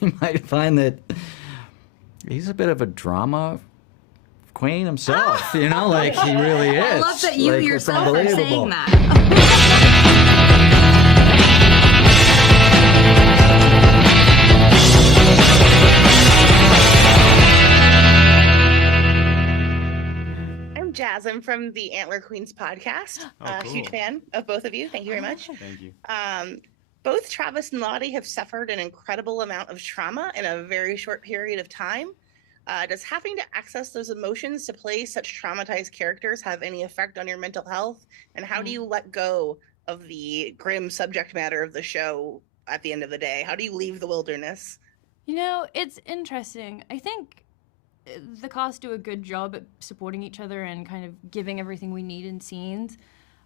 we might find that he's a bit of a drama queen himself, you know, like he really is. I love that you like, yourself are saying that. I'm Jasmin from the Antler Queens podcast. Cool. Huge fan of both of you. Thank you very much. Thank you. Both Travis and Lottie have suffered an incredible amount of trauma in a very short period of time. Does having to access those emotions to play such traumatized characters have any effect on your mental health? And how do you let go of the grim subject matter of the show at the end of the day? How do you leave the wilderness? You know, it's interesting. I think the cast do a good job at supporting each other and kind of giving everything we need in scenes.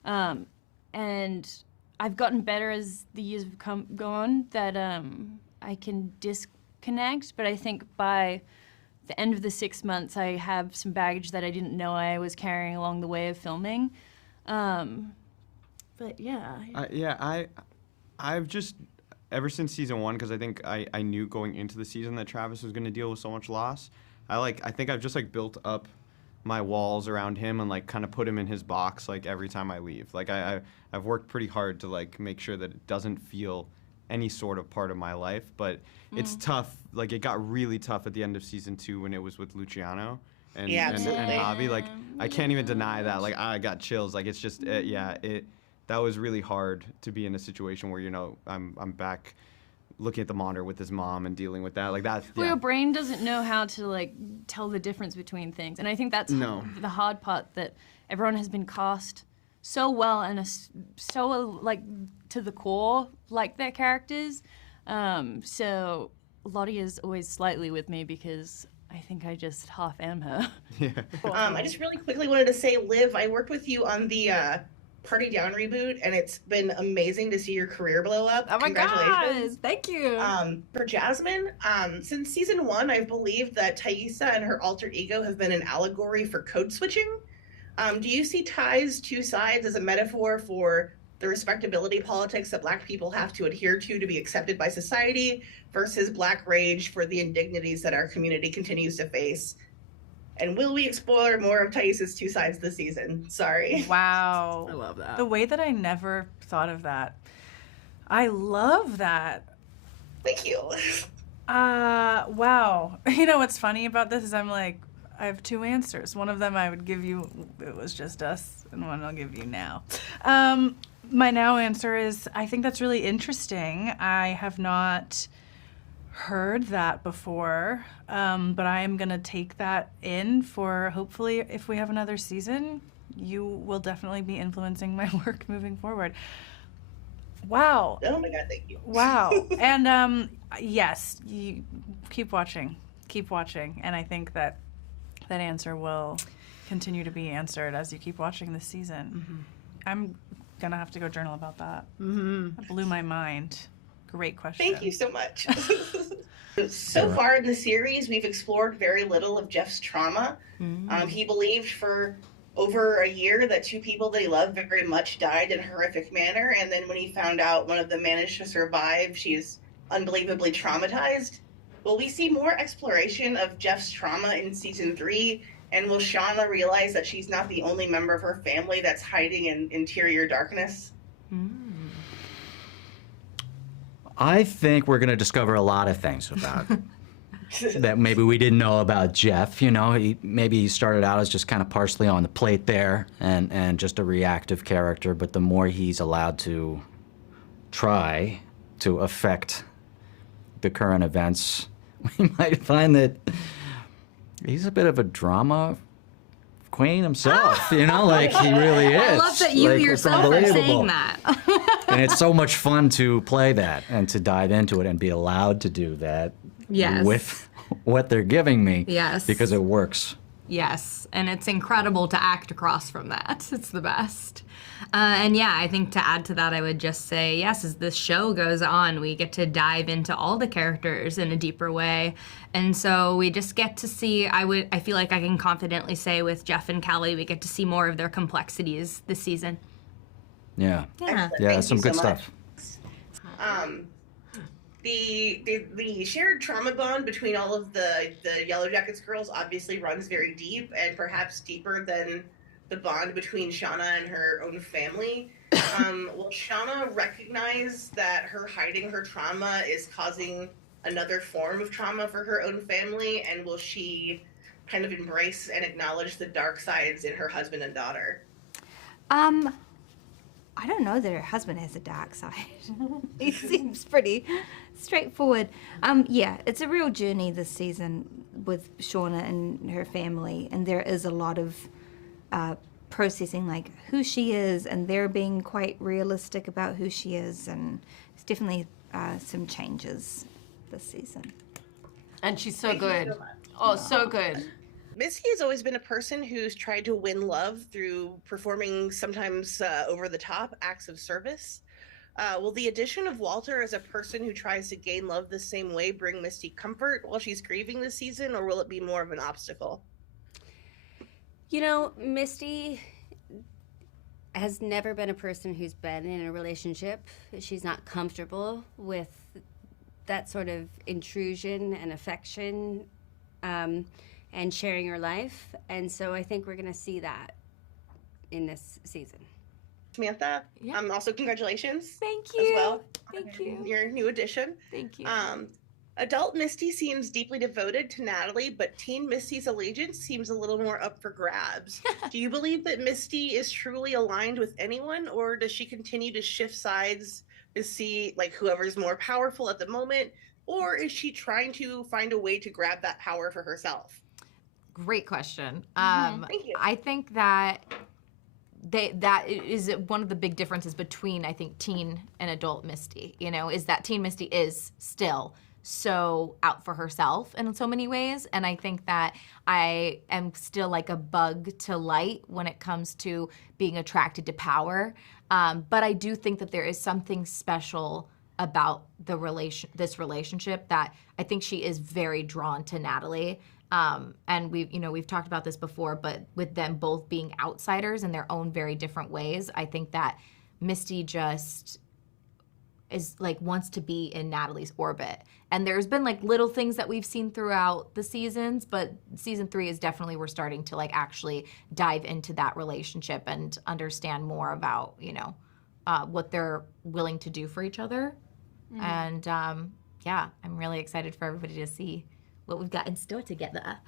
And I've gotten better as the years have gone that I can disconnect, but I think by the end of the 6 months, I have some baggage that I didn't know I was carrying along the way of filming. But yeah. I've just, ever since season 1, because I think I knew going into the season that Travis was going to deal with so much loss, I think I've just, like, built up my walls around him and, like, kind of put him in his box, like, every time I leave. Like, I've worked pretty hard to, like, make sure that it doesn't feel any sort of part of my life, but it's tough. Like, it got really tough at the end of season 2 when it was with Luciano and Javi. Like, I can't even deny that. Like, I got chills. Like, it's just, that was really hard to be in a situation where, you know, I'm back looking at the monitor with his mom and dealing with that. Like, that. Well, your brain doesn't know how to, like, tell the difference between things. And I think that's the hard part, that everyone has been cast so well and so, like, to the core, like their characters. So Lottie is always slightly with me because I think I just half am her. Yeah. I just really quickly wanted to say, Liv, I worked with you on the Party Down reboot, and it's been amazing to see your career blow up. Oh my God, thank you. For Jasmin, since season 1, I've believed that Taissa and her alter ego have been an allegory for code switching. Do you see Ty's two sides as a metaphor for the respectability politics that Black people have to adhere to be accepted by society versus Black rage for the indignities that our community continues to face? And will we explore more of Taissa's two sides this season? Sorry. Wow. I love that. The way that I never thought of that. I love that. Thank you. Wow. You know what's funny about this is I'm like, I have two answers. One of them I would give you, it was just us, and one I'll give you now. My now answer is, I think that's really interesting. I have not heard that before, but I am gonna take that in for, hopefully, if we have another season, you will definitely be influencing my work moving forward. Wow. Oh my God, thank you. Wow. And yes, you keep watching, and I think that answer will continue to be answered as you keep watching this season. Mm-hmm. I'm gonna have to go journal about that. Mm-hmm. That blew my mind. Great question. Thank you so much. So far in the series, we've explored very little of Jeff's trauma. Mm-hmm. He believed for over a year that two people that he loved very much died in a horrific manner, and then when he found out one of them managed to survive, she's unbelievably traumatized. Will we see more exploration of Jeff's trauma in season 3? And will Shauna realize that she's not the only member of her family that's hiding in interior darkness? I think we're going to discover a lot of things about that maybe we didn't know about Jeff. You know, maybe he started out as just kind of partially on the plate there and just a reactive character, but the more he's allowed to try to affect the current events, we might find that he's a bit of a drama queen himself, you know, like he really is. I love that you like, yourself are saying that. And it's so much fun to play that and to dive into it and be allowed to do that with what they're giving me. Yes. Because it works. Yes, and it's incredible to act across from that. It's the best. And yeah, I think to add to that, I would just say, yes, as this show goes on, we get to dive into all the characters in a deeper way. And so we just get to see, I feel like I can confidently say with Jeff and Kelly, we get to see more of their complexities this season. Yeah. Excellent. Yeah, Thank some you good so stuff. much. The shared trauma bond between all of the Yellowjackets girls obviously runs very deep, and perhaps deeper than the bond between Shauna and her own family. Will Shauna recognize that her hiding her trauma is causing another form of trauma for her own family, and will she kind of embrace and acknowledge the dark sides in her husband and daughter? I don't know that her husband has a dark side. He seems pretty straightforward. Yeah, it's a real journey this season with Shauna and her family, and there is a lot of processing, like who she is, and they're being quite realistic about who she is, and it's definitely some changes this season. And she's so Thank you good. so much. Oh, so good. Misty has always been a person who's tried to win love through performing sometimes over-the-top acts of service. Will the addition of Walter as a person who tries to gain love the same way bring Misty comfort while she's grieving this season, or will it be more of an obstacle? You know, Misty has never been a person who's been in a relationship. She's not comfortable with that sort of intrusion and affection. And sharing her life. And so I think we're going to see that in this season. Samantha, Yeah. Also congratulations. Thank As you. well. Thank you. Your new addition. Thank you. Adult Misty seems deeply devoted to Natalie, but teen Misty's allegiance seems a little more up for grabs. Do you believe that Misty is truly aligned with anyone, or does she continue to shift sides to see like whoever's more powerful at the moment, or is she trying to find a way to grab that power for herself? Great question. Thank you. I think that that is one of the big differences between, I think, teen and adult Misty, you know, is that teen Misty is still so out for herself in so many ways. And I think that I am still like a bug to light when it comes to being attracted to power. But I do think that there is something special about this relationship that I think she is very drawn to Natalie. And we've talked about this before, but with them both being outsiders in their own very different ways, I think that Misty just is like wants to be in Natalie's orbit. And there's been like little things that we've seen throughout the seasons, but season 3 is definitely, we're starting to like actually dive into that relationship and understand more about, what they're willing to do for each other. And yeah, I'm really excited for everybody to see what we've got in store together.